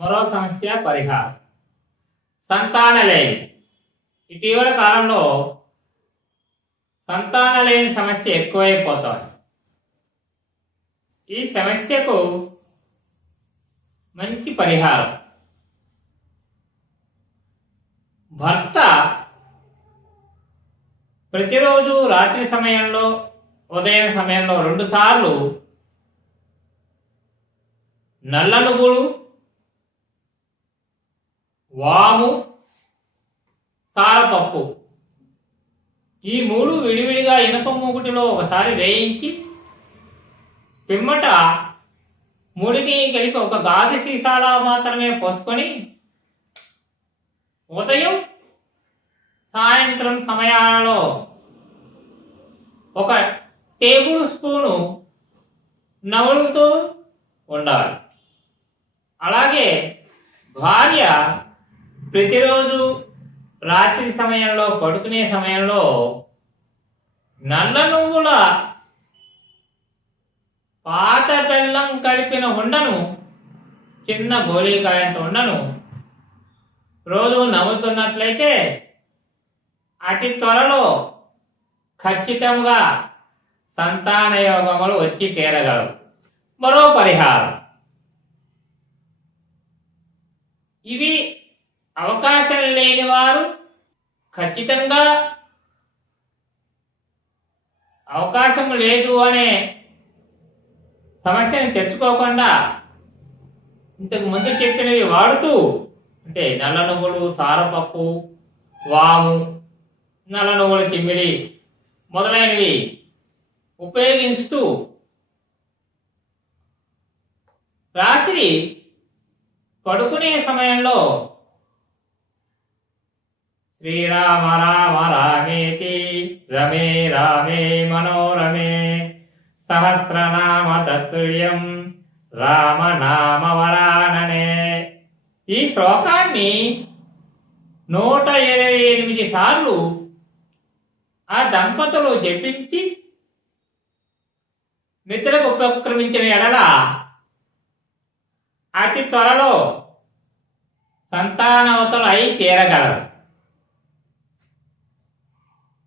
మరో సమస్య పరిహారం. సంతానలేమి. ఇటీవల కాలంలో సంతానలేమి సమస్య ఎక్కువైపోతోంది. ఈ సమస్యకు మంచి పరిహారం. భర్త ప్రతిరోజు రాత్రి సమయంలో, ఉదయం సమయంలో 2 సార్లు నల్ల నువ్వులు, వాము, సారపప్పు ఈ 3 విడివిడిగా ఇనుప మూకుటిలో ఒకసారి వేయించి పిమ్మట మూడిని కలిపి ఒక గాజు సీసాలా మాత్రమే పోసుకొని ఉదయం సాయంత్రం సమయాలలో 1 టేబుల్ స్పూను నవ్వులుతూ ఉండాలి. అలాగే భార్య ప్రతిరోజు రాత్రి సమయంలో, పడుకునే సమయంలో నల్ల నువ్వుల పాత బెల్లం కలిపిన ఉండను, చిన్న గోళీకాయంత ఉండను రోజు నవ్వుతున్నట్లయితే అతి త్వరలో ఖచ్చితంగా సంతాన యోగములు వచ్చి తీరగలవు. మరో పరిహారం. ఇవి అవకాశం లేని వారు ఖచ్చితంగా అవకాశం లేదు అనే సమస్యను తెచ్చుకోకుండా ఇంతకు ముందు చెప్పినవి వాడుతూ, అంటే నల్ల నువ్వులు, సారపప్పు, వాము, నల్ల నువ్వుల చిమ్మిడి మొదలైనవి ఉపయోగిస్తూ రాత్రి పడుకునే సమయంలో శ్రీరామ రామ రామేతి రమే రామే మనోరమే సహస్రనామ తత్తుల్యం రామనామవరాననే ఈ శ్లోకాన్ని 128 సార్లు ఆ దంపతులు జపించి నిద్రకు ఉపక్రమించిన ఎడల అతి త్వరలో సంతానవతలు అయి తీరగలరు.